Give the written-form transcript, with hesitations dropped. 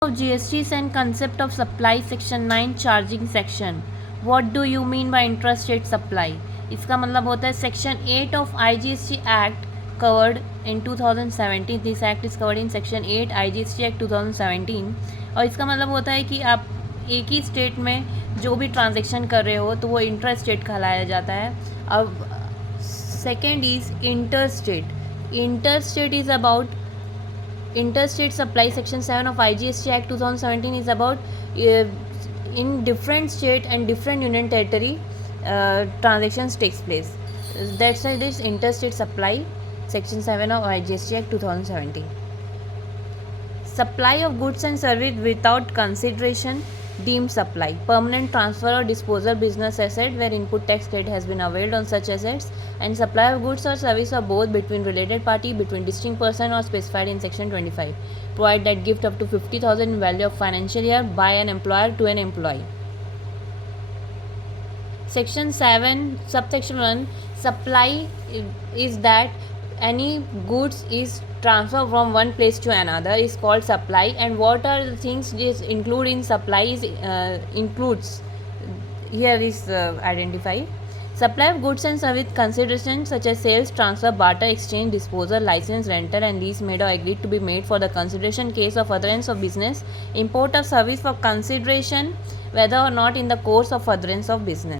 of GSTs and concept of supply section 9 charging section. What do you mean by intrastate supply? इसका मतलब होता है section 8 of IGST Act covered in 2017. This act is covered in section 8 IGST Act 2017. और इसका मतलब होता है कि आप एक ही स्टेट में जो भी ट्रांजेक्शन कर रहे हो तो वो इंट्रा स्टेट कहलाया जाता है. अब second is inter state is about interstate supply section 7 of IGST Act 2017 is about in different state and different union territory transactions takes place. That's why this interstate supply section 7 of IGST Act 2017. Supply of goods and service without consideration deemed supply. Permanent transfer or disposal business asset where input tax credit has been availed on such assets, and supply of goods or service or both between related party, between distinct person or specified in section 25. Provide that gift up to 50,000 in value of financial year by an employer to an employee. Section 7 subsection 1 supply is that any goods is transferred from one place to another is called supply. And what are the things this include in supply is includes here is identify supply of goods and service consideration such as sales, transfer, barter, exchange, disposal, license, rental and lease made or agreed to be made for the consideration case of furtherance of business, import of service for consideration whether or not in the course of furtherance of business.